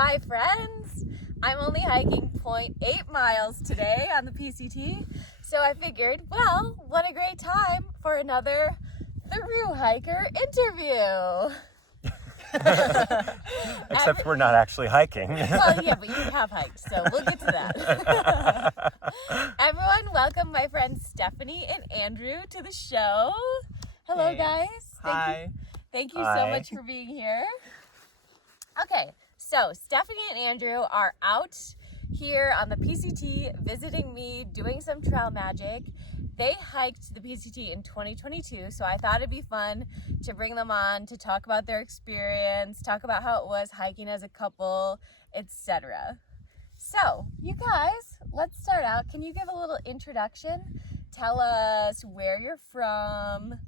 my friends. I'm only hiking 0.8 miles today on the PCT, so I figured, well, what a great time for another thru-hiker interview. Except we're not actually hiking. Well, yeah, but you have hiked, so we'll get to that. Everyone, welcome my friends Stephanie and Andrew to the show. Hello, Thanks. guys. Hi. Thank you so Hi. much for being here. Okay, so Stephanie and Andrew are out here on the PCT visiting me, doing some trail magic. They hiked the PCT in 2022, so I thought it'd be fun to bring them on to talk about their experience, talk about how it was hiking as a couple, etc. So, you guys, let's start out. Can you give a little introduction? Tell us where you're from,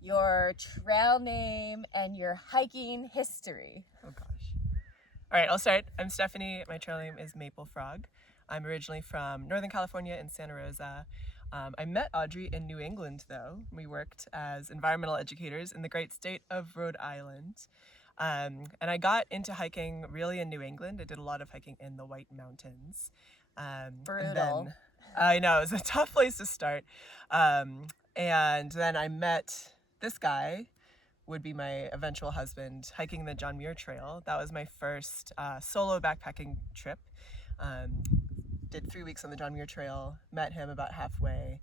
your trail name, and your hiking history. Oh gosh. All right, I'll start. I'm Stephanie. My trail name is Maple Frog. I'm originally from Northern California in Santa Rosa. I met Audrey in New England, though. We worked as environmental educators in the great state of Rhode Island. And I got into hiking really in New England. I did a lot of hiking in the White Mountains. Brutal. And then, I know, it was a tough place to start. And then I met this guy, would be my eventual husband, hiking the John Muir Trail. That was my first solo backpacking trip. Did 3 weeks on the John Muir Trail, met him about halfway.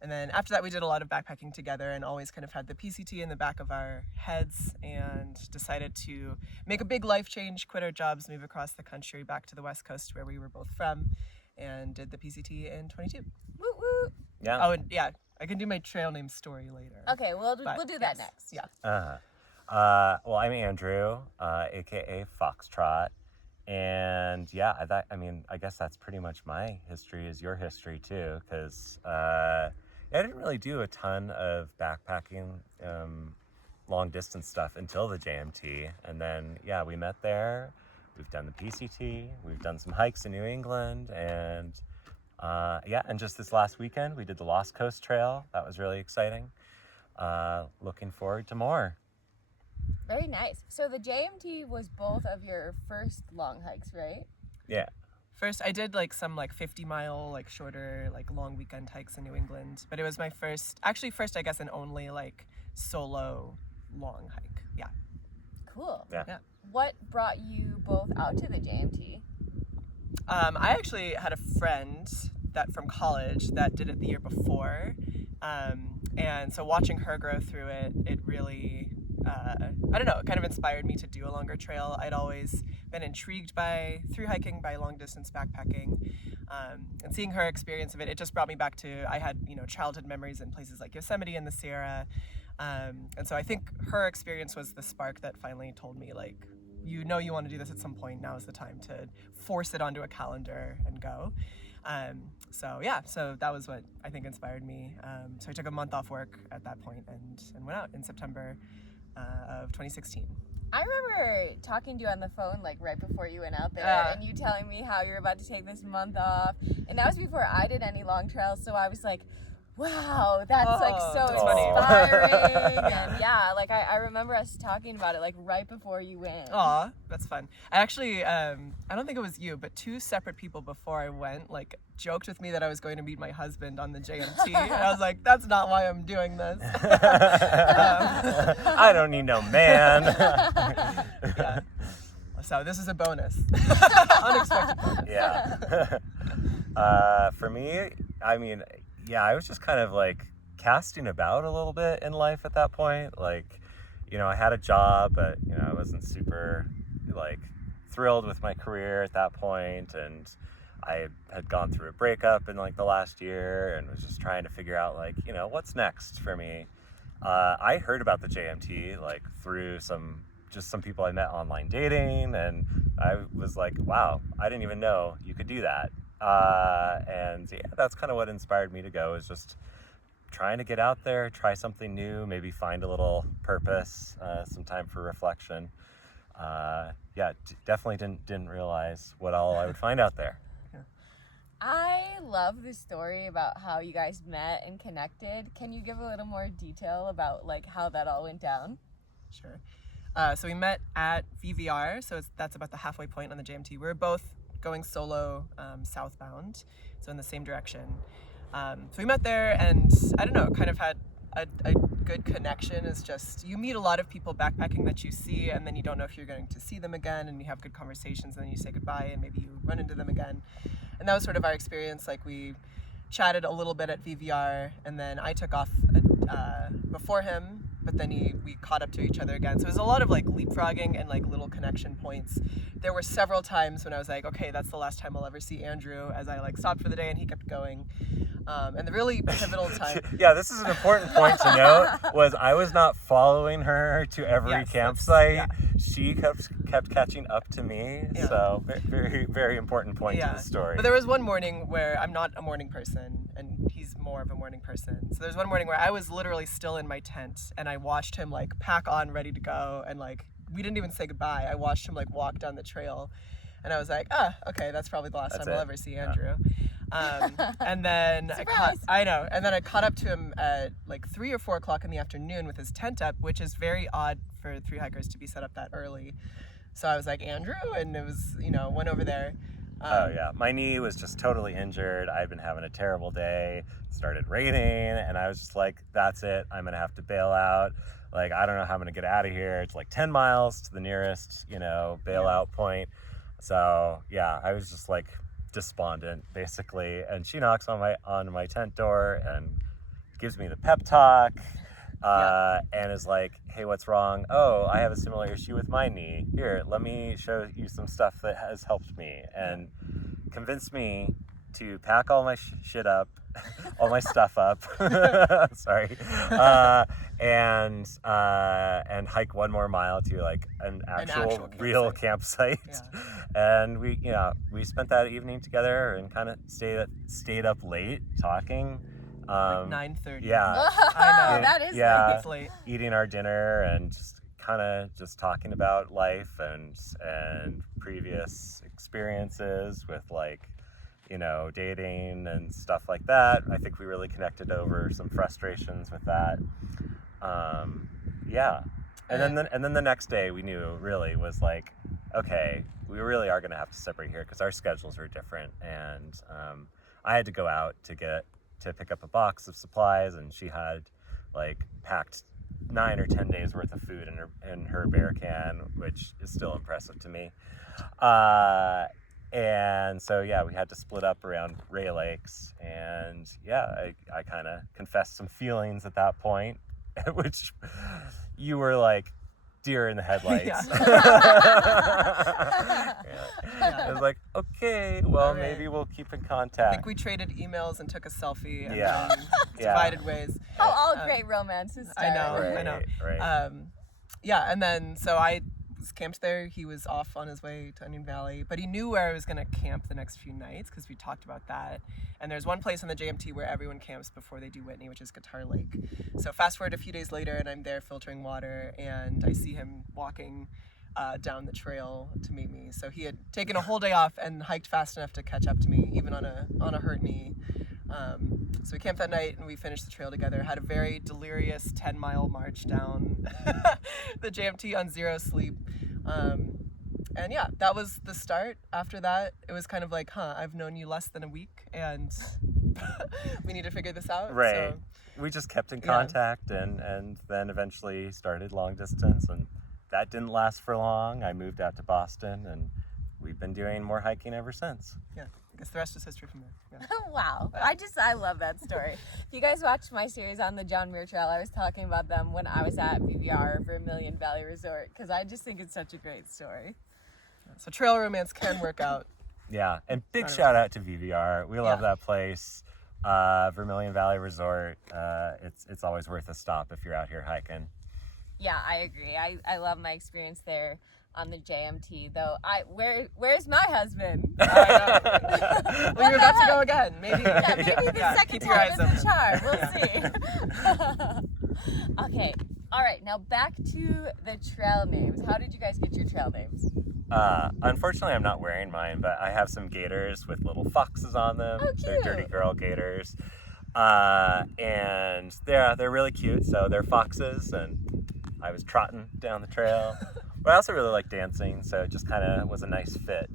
And then after that, we did a lot of backpacking together and always kind of had the PCT in the back of our heads and decided to make a big life change, quit our jobs, move across the country back to the West Coast where we were both from, and did the PCT in 22. Woo woo. Yeah. Oh, and yeah, I can do my trail name story later. Okay, we'll do that yes, next. Yeah. Well, I'm Andrew, aka Foxtrot, and yeah, I guess that's pretty much my history is your history too, because I didn't really do a ton of backpacking, long distance stuff until the JMT, and then yeah, we met there. We've done the PCT, we've done some hikes in New England, and and just this last weekend we did the Lost Coast Trail. That was really exciting. Looking forward to more. Very nice. So the JMT was both of your first long hikes, right? Yeah. First, I did some 50-mile, shorter, long weekend hikes in New England. But it was my first, I guess, and only solo long hike. Yeah. Cool. Yeah. What brought you both out to the JMT? I actually had a friend from college that did it the year before. And so watching her grow through it, it really, I don't know, it kind of inspired me to do a longer trail. I'd always been intrigued by thru hiking, by long distance backpacking, and seeing her experience of it, it just brought me back to, I had, childhood memories in places like Yosemite and the Sierra. And so I think her experience was the spark that finally told me, you want to do this at some point. Now is the time to force it onto a calendar and go. So that was what I think inspired me. So I took a month off work at that point and went out in September of 2016. I remember talking to you on the phone right before you went out there, and you telling me how you're about to take this month off. And that was before I did any long trails, so I was like, wow, that's so that's funny. inspiring. And yeah, I remember us talking about it right before you went. Aw, that's fun. I actually, I don't think it was you, but two separate people before I went, joked with me that I was going to meet my husband on the JMT. And I was like, that's not why I'm doing this. I don't need no man. Yeah. So this is a bonus. Unexpected bonus. Yeah. For me, I was just kind of casting about a little bit in life at that point. I had a job, but I wasn't super thrilled with my career at that point, and I had gone through a breakup in the last year and was just trying to figure out what's next for me. I heard about the JMT through some people I met online dating, and I was like, wow, I didn't even know you could do that. And yeah, that's kind of what inspired me to go, is just trying to get out there, try something new, maybe find a little purpose, some time for reflection. Definitely didn't realize what all I would find out there. I love the story about how you guys met and connected. Can you give a little more detail about how that all went down? Sure. So we met at VVR, so that's about the halfway point on the JMT. We were both going solo southbound, so in the same direction. So we met there, and I don't know, kind of had a good connection. Is just you meet a lot of people backpacking that you see, and then you don't know if you're going to see them again, and you have good conversations, and then you say goodbye, and maybe you run into them again. And that was sort of our experience. Like, we chatted a little bit at VVR, and then I took off before him, but then we caught up to each other again. So it was a lot of like leapfrogging and like little connection points. There were several times when I was like, okay, that's the last time I'll ever see Andrew, as I like stopped for the day and he kept going. And the really pivotal time. Yeah, this is an important point to note, was I was not following her to every campsite. yeah. She kept catching up to me. Yeah. So very, very important point to the story. But there was one morning where I'm not a morning person and he's more of a morning person. So there's one morning where I was literally still in my tent and I watched him like pack on, ready to go, and like we didn't even say goodbye. I watched him like walk down the trail, and I was like, okay, that's probably the last time I'll ever see Andrew. And then I caught up to him at like 3 or 4 o'clock in the afternoon with his tent up, which is very odd for thru-hikers to be set up that early. So I was like, Andrew, and it was, went over there. My knee was just totally injured. I'd been having a terrible day. It started raining, and I was just like, that's it. I'm gonna have to bail out. Like, I don't know how I'm gonna get out of here. It's like 10 miles to the nearest, bailout point. So yeah, I was just like despondent basically, and she knocks on my tent door and gives me the pep talk, and is like, hey, what's wrong? Oh, I have a similar issue with my knee. Here, let me show you some stuff that has helped me, and convinced me to pack all my shit up, all my stuff up, sorry, and hike one more mile to like an actual real campsite. And we spent that evening together and kind of stayed up late talking. Like 9:30. Yeah. I know. That is It's late. Eating our dinner and just kind of just talking about life and previous experiences with like, dating and stuff like that. I think we really connected over some frustrations with that. And then the next day we knew really was like, okay, we really are going to have to separate here because our schedules are different. And I had to go out to pick up a box of supplies, and she had like packed 9 or 10 days worth of food in her bear can, which is still impressive to me. And so we had to split up around Ray Lakes, and I kind of confessed some feelings at that point, which you were like deer in the headlights. I was like, okay, well, maybe we'll keep in contact. I think we traded emails and took a selfie and Yeah. then divided ways. How all great romances start. I know. Right. And then so I was camped there. He was off on his way to Onion Valley, but he knew where I was going to camp the next few nights because we talked about that. And there's one place in the JMT where everyone camps before they do Whitney, which is Guitar Lake. So fast forward a few days later, and I'm there filtering water, and I see him walking down the trail to meet me. So he had taken a whole day off and hiked fast enough to catch up to me, even on a hurt knee. So we camped that night and we finished the trail together. Had a very delirious 10-mile march down the JMT on zero sleep. And that was the start. After that, it was kind of like, I've known you less than a week and we need to figure this out. Right. So, we just kept in contact and then eventually started long distance, and that didn't last for long. I moved out to Boston and we've been doing more hiking ever since. Yeah. I guess the rest is history from there. Yeah. Wow. I love that story. If you guys watched my series on the John Muir Trail, I was talking about them when I was at VVR Vermilion Valley Resort, because I just think it's such a great story. So trail romance can work out. Yeah, and big shout out to VVR. We love that place. Vermilion Valley Resort. It's always worth a stop if you're out here hiking. Yeah, I agree. I love my experience there on the JMT, though. Where's my husband? I know. Well, you're about to go again. Maybe. Yeah, maybe the second keep your time eyes is the open. charm. We'll see. Okay. All right. Now back to the trail names. How did you guys get your trail names? Unfortunately, I'm not wearing mine, but I have some gaiters with little foxes on them. Oh, cute. They're Dirty Girl gaiters. And they're really cute. So they're foxes, and I was trotting down the trail. But I also really like dancing, so it just kind of was a nice fit.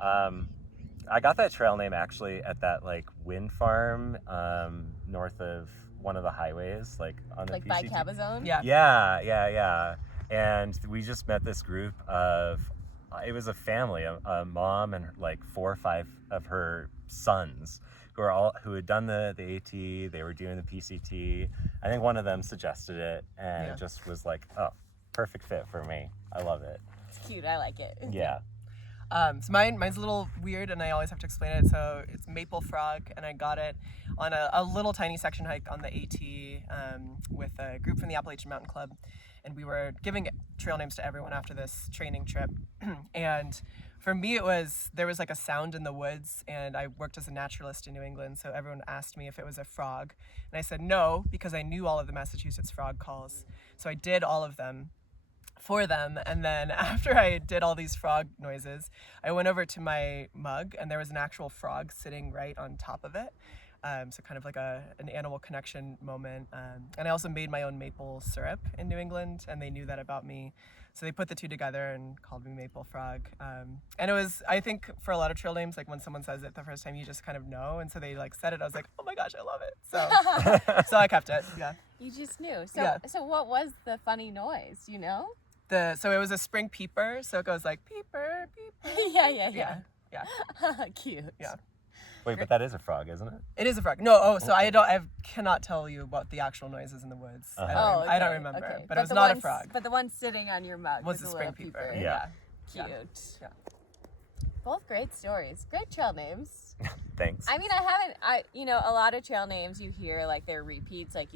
I got that trail name actually at that like wind farm north of one of the highways, like on the Like by PCT. Cabazon? Yeah. Yeah. And we just met this group of, it was a family, a mom and like 4 or 5 of her sons who had done the AT, they were doing the PCT. I think one of them suggested it, and it just was like, oh, perfect fit for me. I love it. It's cute. I like it. Yeah. So mine's a little weird, and I always have to explain it. So it's maple frog, and I got it on a little tiny section hike on the AT with a group from the Appalachian Mountain Club, and we were giving trail names to everyone after this training trip. And for me, there was like a sound in the woods, and I worked as a naturalist in New England, so everyone asked me if it was a frog, and I said no because I knew all of the Massachusetts frog calls, so I did all of them for them. And then after I did all these frog noises, I went over to my mug, and there was an actual frog sitting right on top of it. So kind of like an animal connection moment. And I also made my own maple syrup in New England, and they knew that about me. So they put the two together and called me Maple Frog. And it was, I think for a lot of trail names, like when someone says it the first time, you just kind of know. And so they like said it, I was like, oh my gosh, I love it. So so I kept it, yeah. You just knew. So Yeah. so what was the funny noise, you know? So it was a spring peeper, so it goes like peeper, peeper. Yeah. Yeah. Cute. Yeah. Wait, but that is a frog, isn't it? It is a frog. No, so I cannot tell you what the actual noise is in the woods. Uh-huh. I don't remember, okay. but it was not a frog. But the one sitting on your mug Was was the a little spring peeper. peeper. Yeah. Cute. Yeah. Both great stories. Great trail names. Thanks. I mean, a lot of trail names you hear like they're repeats, like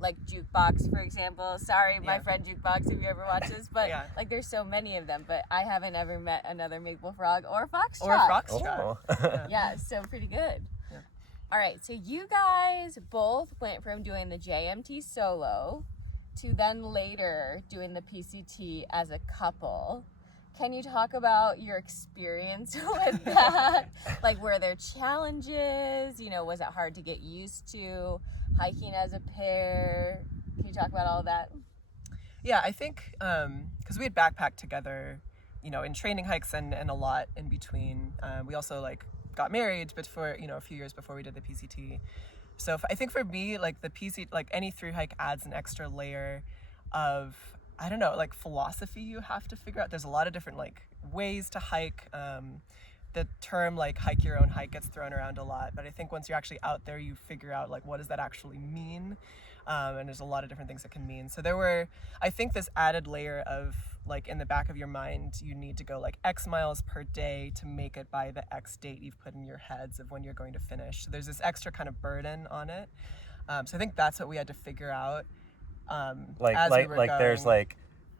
like Jukebox, for example. Sorry, my Yeah. friend Jukebox, if you ever watch this, but Yeah. like there's so many of them, but I haven't ever met another Maple Frog or Foxtrot. Or a Foxtrot. Oh. Yeah, so pretty good. Yeah. All right, so you guys both went from doing the JMT solo to then later doing the PCT as a couple. Can you talk about your experience with that? Like, were there challenges? Was it hard to get used to hiking as a pair? Can you talk about all of that? Yeah, I think because we had backpacked together, in training hikes and a lot in between. We also like got married before, a few years before we did the PCT. So I think for me, like the PCT, like any thru hike adds an extra layer of, I don't know, like philosophy you have to figure out. There's a lot of different like ways to hike. The term like hike your own hike gets thrown around a lot, but I think once you're actually out there, you figure out like what does that actually mean. And there's a lot of different things it can mean. So there were, I think, this added layer of like in the back of your mind, you need to go like X miles per day to make it by the X date you've put in your heads of when you're going to finish. So there's this extra kind of burden on it. So I think that's what we had to figure out. As we were going. There's like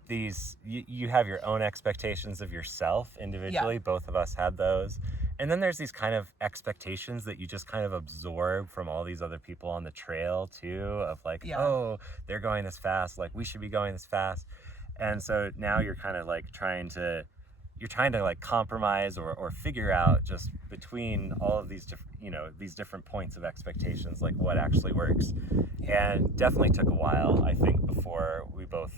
these, you have your own expectations of yourself individually. Yeah. Both of us had those. And then there's these kind of expectations that you just kind of absorb from all these other people on the trail too, of like, oh, they're going this fast, like we should be going this fast. And so now you're kind of like trying to like compromise or figure out just between all of these different, these different points of expectations, like what actually works. And definitely took a while, I think, before we both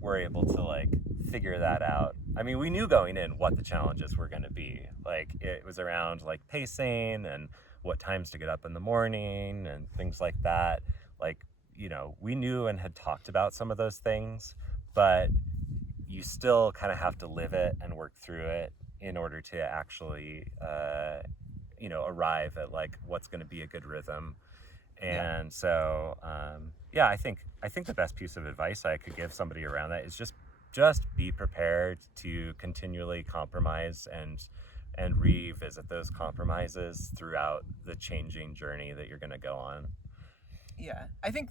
were able to like figure that out. I mean, we knew going in what the challenges were going to be. Like it was around like pacing and what times to get up in the morning and things like that. Like, we knew and had talked about some of those things, but you still kind of have to live it and work through it in order to actually, arrive at like what's going to be a good rhythm. And so, I think the best piece of advice I could give somebody around that is just be prepared to continually compromise and revisit those compromises throughout the changing journey that you're going to go on. Yeah, I think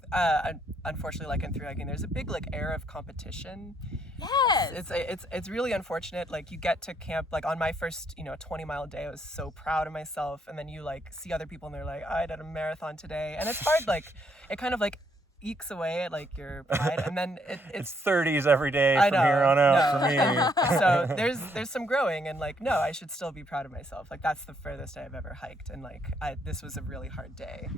unfortunately, like in thru hiking, there's a big like air of competition. Yes. It's really unfortunate. Like you get to camp, like on my first 20-mile day, I was so proud of myself, and then you like see other people and they're like, I did a marathon today, and it's hard. Like it kind of like ekes away at like your pride, and then It's 30s every day I from here on out for me. So there's some growing, and like, no, I should still be proud of myself. Like, that's the furthest I've ever hiked, and like this was a really hard day.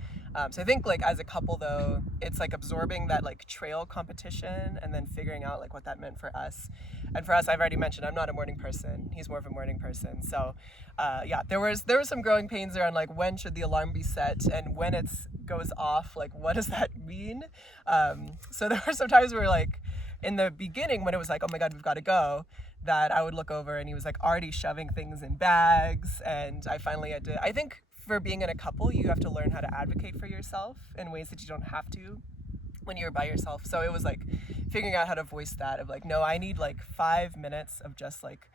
So I think like as a couple though, it's like absorbing that like trail competition and then figuring out like what that meant for us. And for us, I've already mentioned I'm not a morning person. He's more of a morning person. So yeah, there was some growing pains around like when should the alarm be set, and when it goes off, like what does that mean? So there were some times where like in the beginning when it was like, oh my God, we've got to go, that I would look over and he was like already shoving things in bags, and I finally had to, I think for being in a couple, you have to learn how to advocate for yourself in ways that you don't have to when you're by yourself. So it was like figuring out how to voice that of like, no, I need like 5 minutes of just like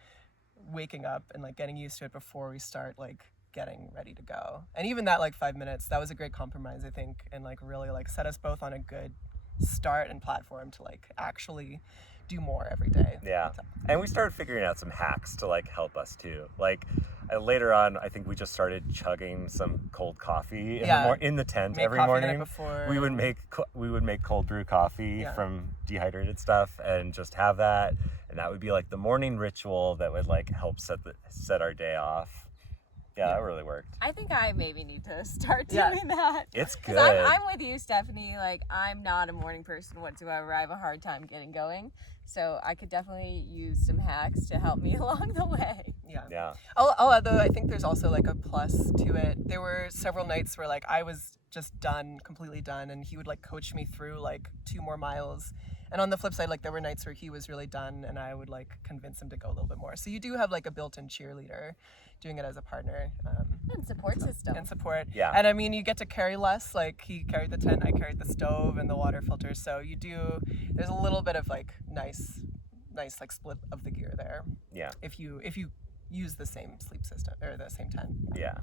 waking up and like getting used to it before we start like getting ready to go. And even that like 5 minutes, that was a great compromise, I think, and like really like set us both on a good start and platform to like actually do more every day. Yeah. And we started figuring out some hacks to like help us too. Like later on, I think we just started chugging some cold coffee in the tent every morning. We would make cold brew coffee from dehydrated stuff and just have that, and that would be like the morning ritual that would like help set our day off. Yeah, that really worked. I think I maybe need to start doing that. It's good. I'm with you, Stephanie. Like, I'm not a morning person whatsoever. I have a hard time getting going. So I could definitely use some hacks to help me along the way. Yeah. Although I think there's also like a plus to it. There were several nights where like I was just completely done, and he would like coach me through like 2 more miles. And on the flip side, like there were nights where he was really done and I would like convince him to go a little bit more. So you do have like a built-in cheerleader doing it as a partner. And support system. And support. Yeah. And I mean, you get to carry less. Like he carried the tent, I carried the stove and the water filter. So there's a little bit of like nice like split of the gear there. Yeah. If you use the same sleep system or the same tent. Yeah.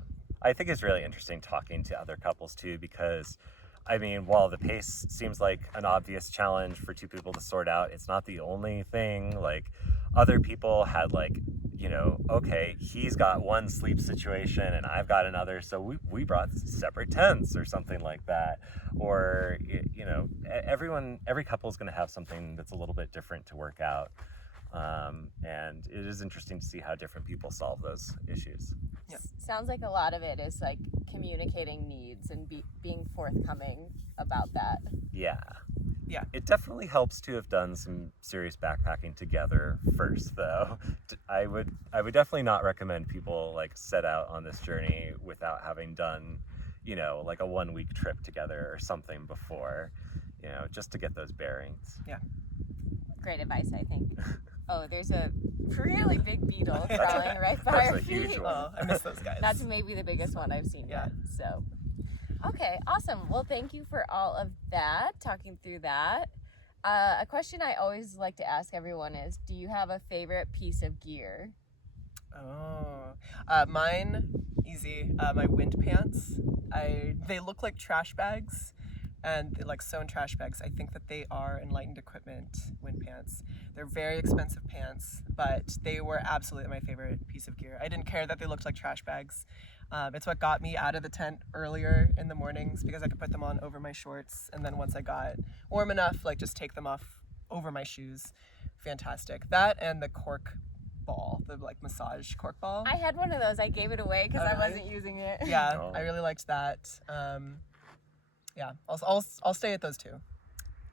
I think it's really interesting talking to other couples too, because I mean, while the pace seems like an obvious challenge for 2 people to sort out, it's not the only thing. Like other people had like, you know, okay, he's got one sleep situation and I've got another, so we brought separate tents or something like that. Or, you know, every couple is going to have something that's a little bit different to work out. And it is interesting to see how different people solve those issues. Yeah. Sounds like a lot of it is like communicating needs and being forthcoming about that. Yeah. Yeah. It definitely helps to have done some serious backpacking together first, though. I would definitely not recommend people like set out on this journey without having done, you know, like a 1-week trip together or something before, you know, just to get those bearings. Yeah. Great advice, I think. Oh, there's a really big beetle crawling right by our That's a feet. huge one. Oh, I miss those guys. That's maybe the biggest one I've seen yet. So, okay, awesome. Well, thank you for all of that, talking through that. A question I always like to ask everyone is, do you have a favorite piece of gear? Mine, easy. My wind pants. They look like trash bags. And they're like sewn trash bags. I think that they are Enlightened Equipment wind pants. They're very expensive pants, but they were absolutely my favorite piece of gear. I didn't care that they looked like trash bags. It's what got me out of the tent earlier in the mornings because I could put them on over my shorts, and then once I got warm enough, like just take them off over my shoes. Fantastic. That and the cork ball, the like massage cork ball. I had one of those. I gave it away because I wasn't using it. Yeah, Oh. I really liked that. Yeah, I'll stay at those 2.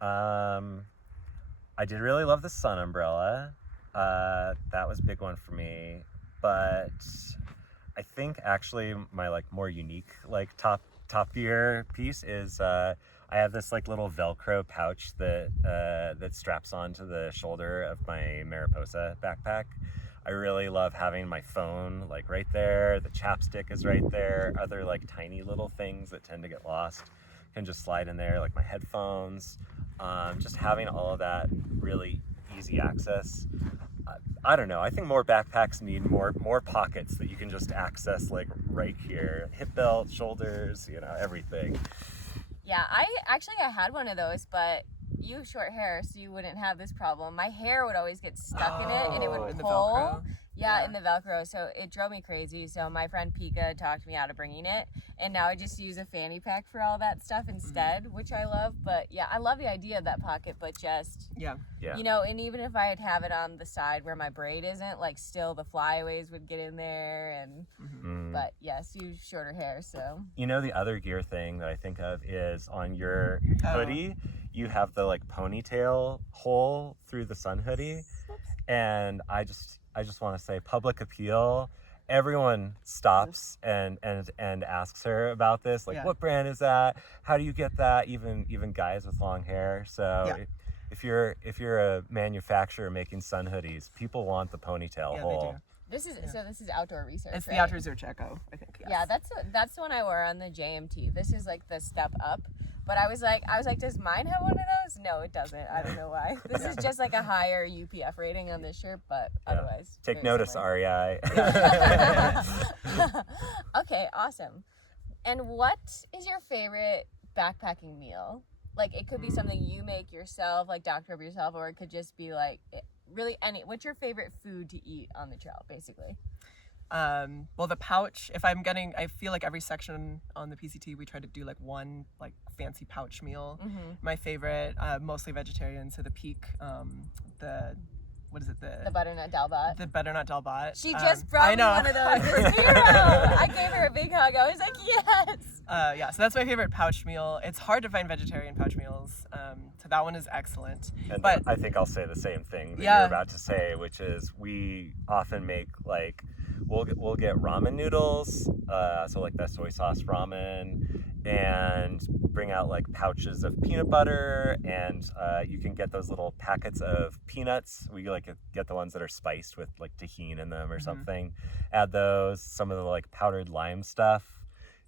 I did really love the sun umbrella. That was a big one for me. But I think actually my like more unique like top gear piece is I have this like little Velcro pouch that straps onto the shoulder of my Mariposa backpack. I really love having my phone like right there. The chapstick is right there. Other like tiny little things that tend to get lost can just slide in there, like my headphones. Just having all of that really easy access. I don't know. I think more backpacks need more pockets that you can just access like right here. Hip belt, shoulders, you know, everything. Yeah, I had one of those, but you have short hair, so you wouldn't have this problem. My hair would always get stuck in it, and it would in the pull. Velcro? Yeah, in the Velcro. So it drove me crazy. So my friend Pika talked me out of bringing it. And now I just use a fanny pack for all that stuff instead, which I love. But yeah, I love the idea of that pocket, but just, you know, and even if I'd have it on the side where my braid isn't, like still the flyaways would get in there. And but yes, you have shorter hair, so. You know, the other gear thing that I think of is on your hoodie, you have the like ponytail hole through the sun hoodie. And I just want to say, public appeal. Everyone stops and asks her about this. Like, what brand is that? How do you get that? Even guys with long hair. So if you're a manufacturer making sun hoodies, people want the ponytail hole. This is outdoor research. It's right? the Outdoor Research Echo, I think. Yes. Yeah, that's the one I wore on the JMT. This is like the step up. But I was like, does mine have one of those? No, it doesn't. I don't know why. This is just like a higher UPF rating on this shirt, but otherwise. Take notice, REI. Okay, awesome. And what is your favorite backpacking meal? Like, it could be something you make yourself, like Dr. Pepper yourself, or it could just be like really what's your favorite food to eat on the trail, basically? Well, the pouch, I feel like every section on the PCT, we try to do like one like fancy pouch meal. My favorite, mostly vegetarian, so the Peak, what is it? The butternut dalbat. The butternut dalbat. She just brought me one of those. This hero. I gave her a big hug. I was like, yes. So that's my favorite pouch meal. It's hard to find vegetarian pouch meals. So that one is excellent. And but I think I'll say the same thing that you're about to say, which is we often make like, we'll get ramen noodles, so like that soy sauce ramen, and bring out like pouches of peanut butter, and you can get those little packets of peanuts. We like get the ones that are spiced with like tahini in them or something. Add those. Some of the like powdered lime stuff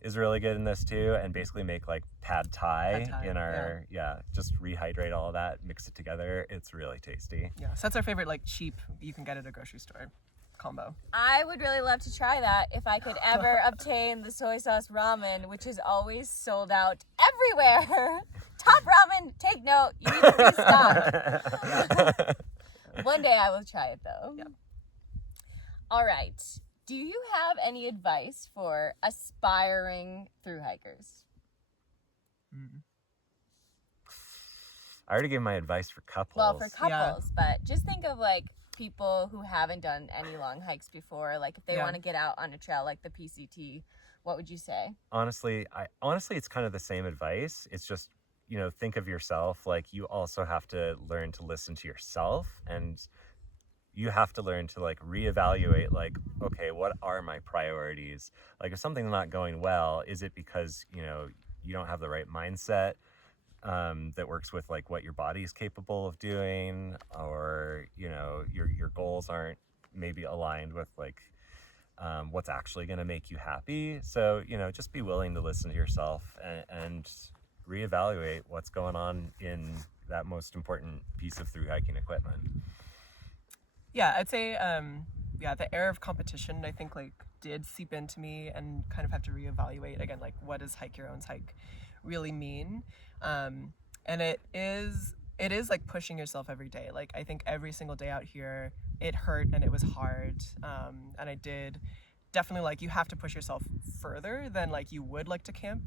is really good in this too, and basically make like pad thai in our just rehydrate all of that, mix it together. It's really tasty. Yeah, so that's our favorite like cheap you can get at a grocery store combo. I would really love to try that if I could ever obtain the soy sauce ramen, which is always sold out everywhere. Top Ramen, take note, you need to restock. One day I will try it though. Yep. All right. Do you have any advice for aspiring thru hikers? I already gave my advice for couples. Well, for couples, but just think of like people who haven't done any long hikes before, like if they want to get out on a trail like the PCT, what would you say? Honestly, it's kind of the same advice. It's just, you know, think of yourself. Like, you also have to learn to listen to yourself, and you have to learn to like reevaluate, like, okay, what are my priorities? Like, if something's not going well, is it because, you know, you don't have the right mindset that works with like what your body is capable of doing, or, you know, your goals aren't maybe aligned with like what's actually going to make you happy? So, you know, just be willing to listen to yourself and reevaluate what's going on in that most important piece of thru hiking equipment. Yeah, I'd say the air of competition, I think, like, did seep into me, and kind of have to reevaluate again, like, what does hike your own hike really mean? And it is like pushing yourself every day. Like, I think every single day out here, it hurt and it was hard. And I did definitely, like, you have to push yourself further than like you would like to camp,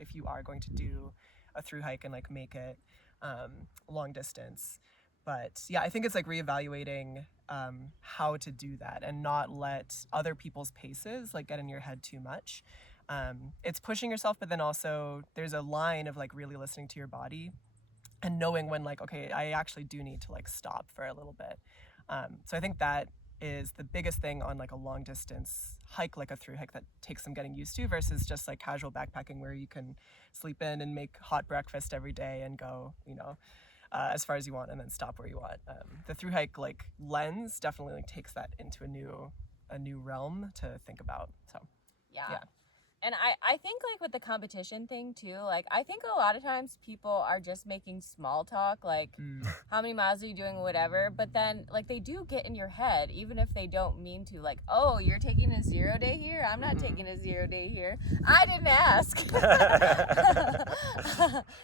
if you are going to do a thru hike and like make it long distance. But yeah, I think it's like reevaluating how to do that and not let other people's paces like get in your head too much. It's pushing yourself, but then also there's a line of like really listening to your body and knowing when, like, okay, I actually do need to like stop for a little bit. So I think that is the biggest thing on like a long distance hike, like a thru hike, that takes some getting used to, versus just like casual backpacking where you can sleep in and make hot breakfast every day and go, you know, as far as you want and then stop where you want. The thru hike like lens definitely like takes that into a new realm to think about. So yeah. And I think like with the competition thing too, like I think a lot of times people are just making small talk, like how many miles are you doing, whatever, but then like they do get in your head, even if they don't mean to, like, oh, you're taking a 0 day here, I'm not taking a 0 day here, I didn't ask.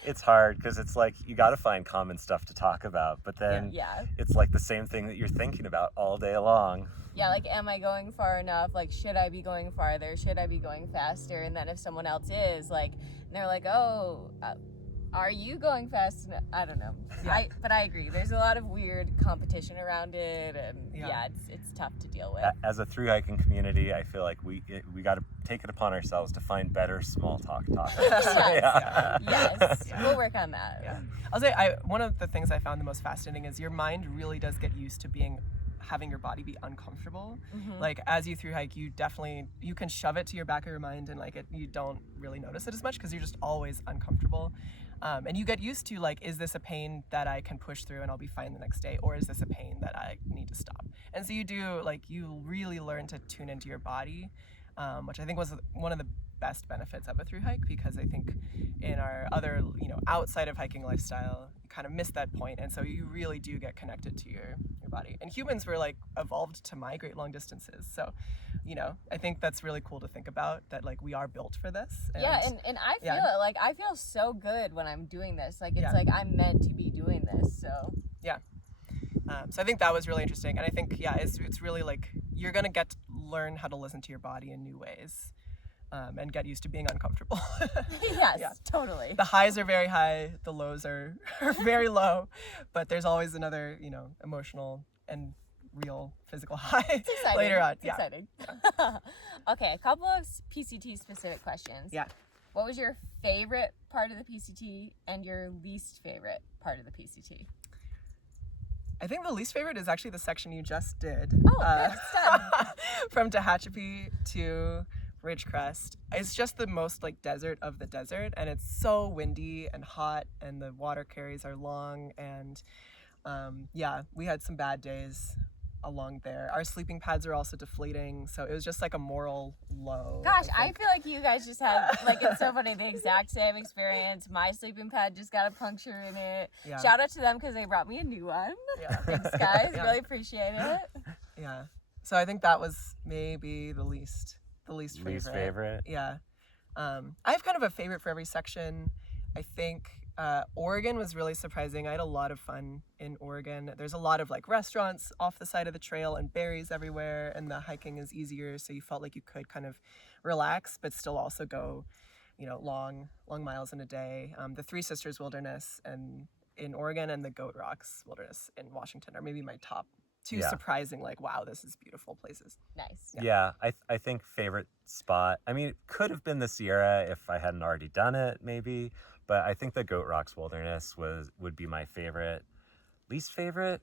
It's hard because it's like you got to find common stuff to talk about, but then it's like the same thing that you're thinking about all day long. yeah, like, am I going far enough? Like, should I be going farther? Should I be going faster? And then if someone else is, like, and they're like, oh, are you going fast? I don't know. Yeah. But I agree. There's a lot of weird competition around it, and yeah, it's tough to deal with. As a thru hiking community, I feel like we got to take it upon ourselves to find better small talk topics. Yes, we'll work on that. Yeah. I'll say one of the things I found the most fascinating is your mind really does get used to having your body be uncomfortable. Like as you thru hike, you can shove it to your back of your mind and like you don't really notice it as much because you're just always uncomfortable. And you get used to like, is this a pain that I can push through and I'll be fine the next day, or is this a pain that I need to stop? And so you really learn to tune into your body, which I think was one of the best benefits of a thru hike, because I think in our other, outside of hiking lifestyle, you kind of miss that point. And so you really do get connected to your body. And humans were like evolved to migrate long distances. So, I think that's really cool to think about, that like we are built for this. And I feel it. Like I feel so good when I'm doing this. Like it's like I'm meant to be doing this. So yeah. So I think that was really interesting. And I think, it's really like you're going to get to learn how to listen to your body in new ways. And get used to being uncomfortable. Yes, totally. The highs are very high, the lows are very low, but there's always another, emotional and real physical high later on. It's exciting. Okay, a couple of PCT specific questions. Yeah. What was your favorite part of the PCT and your least favorite part of the PCT? I think the least favorite is actually the section you just did. Oh, from Tehachapi to Ridgecrest. It's just the most like desert of the desert, and it's so windy and hot, and the water carries are long, and we had some bad days along there. Our sleeping pads are also deflating, so it was just like a moral low. Gosh, I feel like you guys just had, like, it's so funny, the exact same experience. My sleeping pad just got a puncture in it. Yeah. Shout out to them because they brought me a new one. Yeah. Thanks, guys. Really appreciate it. Yeah. So I think that was maybe the least favorite. Least favorite? Yeah. I have kind of a favorite for every section. I think Oregon was really surprising. I had a lot of fun in Oregon. There's a lot of like restaurants off the side of the trail and berries everywhere, and the hiking is easier, so you felt like you could kind of relax but still also go, long miles in a day. The Three Sisters Wilderness and in Oregon and the Goat Rocks Wilderness in Washington are maybe my top two surprising, like, wow, this is beautiful places. Nice. Yeah, I think favorite spot, I mean, it could have been the Sierra if I hadn't already done it, maybe. But I think the Goat Rocks Wilderness would be my favorite. Least favorite?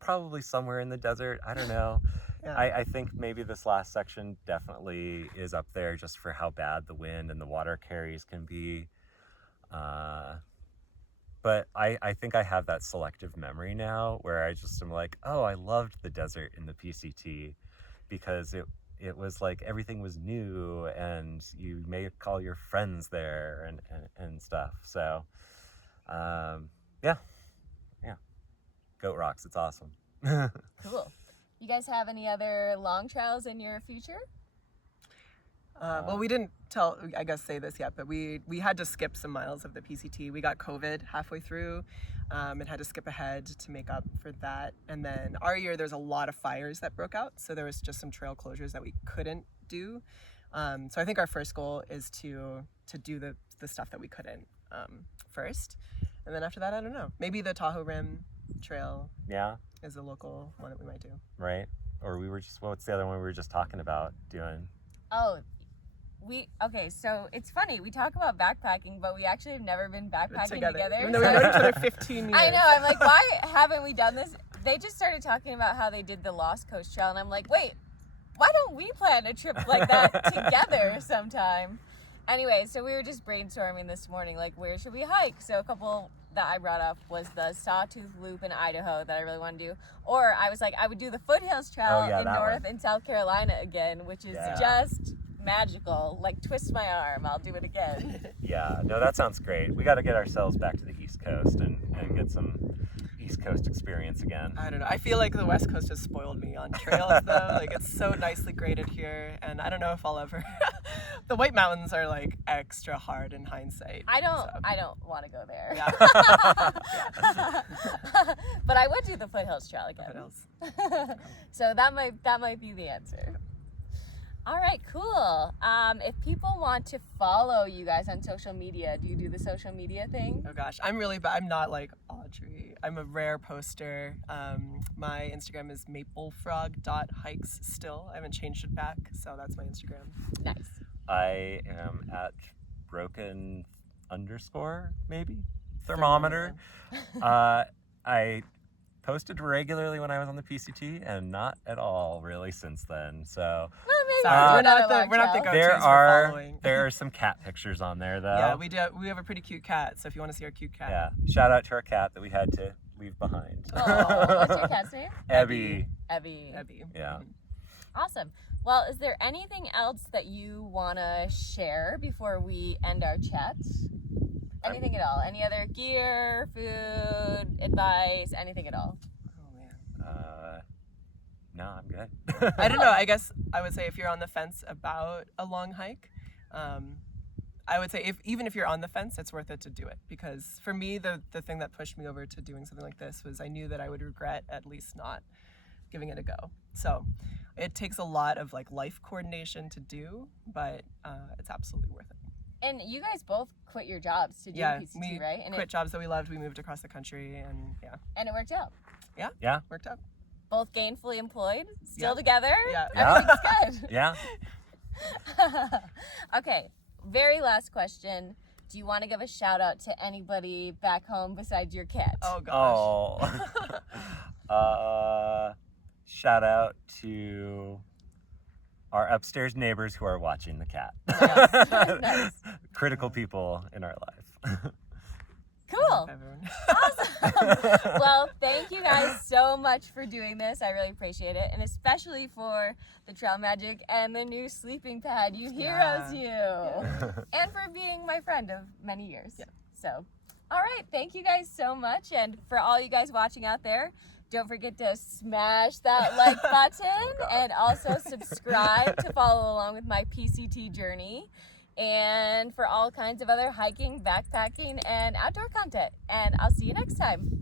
Probably somewhere in the desert. I don't know. Yeah. I think maybe this last section definitely is up there just for how bad the wind and the water carries can be. But I think I have that selective memory now where I just am like, oh, I loved the desert in the PCT because it was like everything was new and you may call your friends there and stuff. So, yeah. Goat Rocks, it's awesome. Cool. You guys have any other long trails in your future? Well, we didn't say this yet, but we had to skip some miles of the PCT. We got COVID halfway through and had to skip ahead to make up for that. And then our year, there's a lot of fires that broke out. So there was just some trail closures that we couldn't do. So I think our first goal is to do the stuff that we couldn't first. And then after that, I don't know. Maybe the Tahoe Rim Trail is a local one that we might do. Right. Or what's the other one we were just talking about doing? Oh, so it's funny, we talk about backpacking, but we actually have never been backpacking together. Even though we've known each other 15 years. I know, I'm like, why haven't we done this? They just started talking about how they did the Lost Coast Trail, and I'm like, wait, why don't we plan a trip like that together sometime? Anyway, so we were just brainstorming this morning, like, where should we hike? So a couple that I brought up was the Sawtooth Loop in Idaho that I really want to do. Or I was like, I would do the Foothills Trail in North and South Carolina again, which is just magical. Like, twist my arm, I'll do it again. Yeah, no, that sounds great. We got to get ourselves back to the East Coast and get some East Coast experience again. I don't know. I feel like the West Coast has spoiled me on trails, though. Like, it's so nicely graded here, and I don't know if I'll ever. The White Mountains are like extra hard in hindsight. I don't so. want to go there. Yeah. But I would do the Foothills Trail again. Foothills. So that might be the answer. All right, cool. If people want to follow you guys on social media, do you do the social media thing? Oh gosh, I'm really bad. I'm not like Audrey. I'm a rare poster. My Instagram is maplefrog.hikes still. I haven't changed it back, so that's my Instagram. Nice. I am at broken _ maybe thermometer. I posted regularly when I was on the PCT, and not at all really since then. So Well, maybe Sorry, we're not the go-tos there for are following. there are some cat pictures on there though. Yeah, we do. We have a pretty cute cat, so if you want to see our cute cat. Yeah. Shout out to our cat that we had to leave behind. Oh, what's your cat's name? Ebby. Ebby. Yeah. Awesome. Well, is there anything else that you want to share before we end our chat? Anything at all? Any other gear, food, advice, anything at all? Oh man. No, I'm good. I don't know. I guess I would say if you're on the fence about a long hike, I would say even if you're on the fence, it's worth it to do it. Because for me, the thing that pushed me over to doing something like this was I knew that I would regret at least not giving it a go. So it takes a lot of like life coordination to do, but it's absolutely worth it. And you guys both quit your jobs to do Yeah, PCT, we right? And quit jobs that we loved. We moved across the country, and and it worked out. Yeah. Worked out. Both gainfully employed, still Yeah. together. Yeah. Everything's good. Yeah. Okay, very last question. Do you want to give a shout out to anybody back home besides your cat? Oh gosh. Oh. Shout out to our upstairs neighbors who are watching the cat. Nice. Nice. Critical people in our life. Cool. Everyone. Awesome. Well, thank you guys so much for doing this. I really appreciate it. And especially for the Trail Magic and the new sleeping pad, you heroes, you. And for being my friend of many years. Yeah. So, all right. Thank you guys so much. And for all you guys watching out there, don't forget to smash that like button and also subscribe to follow along with my PCT journey and for all kinds of other hiking, backpacking, and outdoor content. And I'll see you next time.